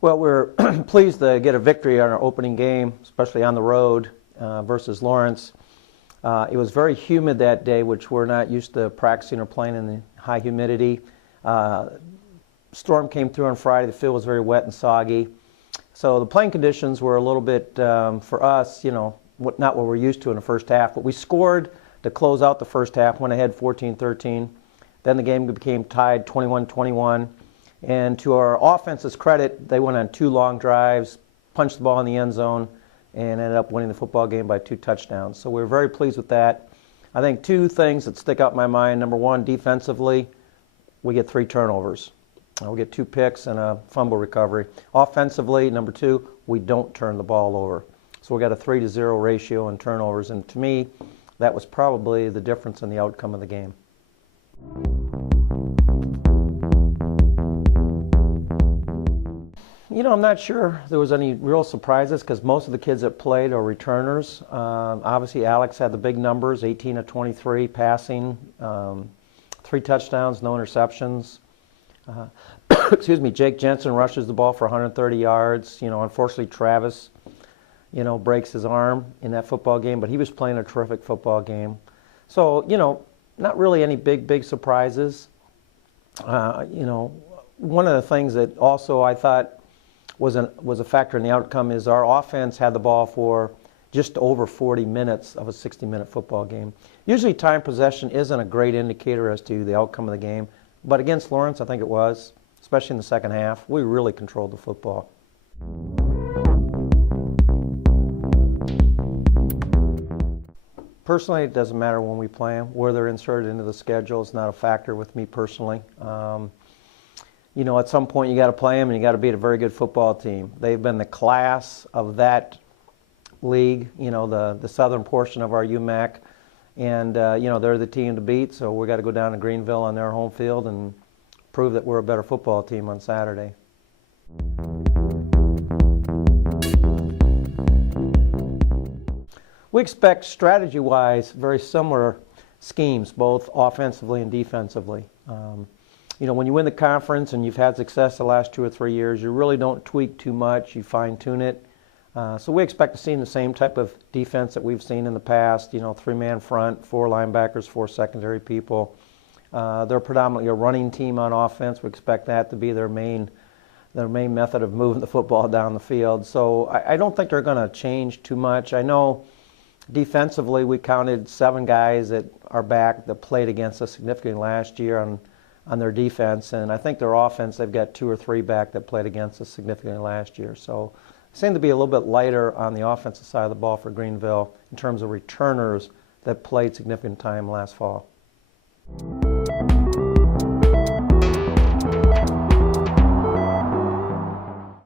Well, we're pleased to get a victory on our opening game, especially on the road versus Lawrence. It was very humid that day, which we're not used to practicing or playing in the high humidity. Storm came through on Friday. The field was very wet and soggy. So the playing conditions were a little bit, for us, not what we're used to in the first half. But we scored to close out the first half, went ahead 14-13. Then the game became tied 21-21. And to our offense's credit, they went on 2 long drives, punched the ball in the end zone, and ended up winning the football game by 2 touchdowns. So we were very pleased with that. I think 2 things that stick out in my mind. Number 1, defensively, we get 3 turnovers. We get 2 picks and a fumble recovery. Offensively, number 2, we don't turn the ball over. So we got a 3-to-0 ratio in turnovers. And to me, that was probably the difference in the outcome of the game. I'm not sure there was any real surprises because most of the kids that played are returners. Obviously, Alex had the big numbers, 18 of 23 passing, 3 touchdowns, no interceptions. Excuse me, Jake Jensen rushes the ball for 130 yards. Unfortunately, Travis, breaks his arm in that football game, but he was playing a terrific football game. So, not really any big surprises. One of the things that also I thought was a factor in the outcome is our offense had the ball for just over 40 minutes of a 60-minute football game. Usually time possession isn't a great indicator as to the outcome of the game, but against Lawrence I think it was, especially in the second half. We really controlled the football. Personally, it doesn't matter when we play them. Where they're inserted into the schedule is not a factor with me personally. At some point you got to play them and you got to beat a very good football team. They've been the class of that league, the southern portion of our UMAC. And, they're the team to beat, so we got to go down to Greenville on their home field and prove that we're a better football team on Saturday. We expect strategy-wise very similar schemes, both offensively and defensively. When you win the conference and you've had success the last 2 or 3 years, you really don't tweak too much. You fine-tune it. So we expect to see the same type of defense that we've seen in the past, 3-man front, 4 linebackers, 4 secondary people. They're predominantly a running team on offense. We expect that to be their main method of moving the football down the field. So I don't think they're going to change too much. I know defensively we counted 7 guys that are back that played against us significantly last year on their defense, and I think their offense, they've got 2 or 3 back that played against us significantly last year. So it seemed to be a little bit lighter on the offensive side of the ball for Greenville in terms of returners that played significant time last fall.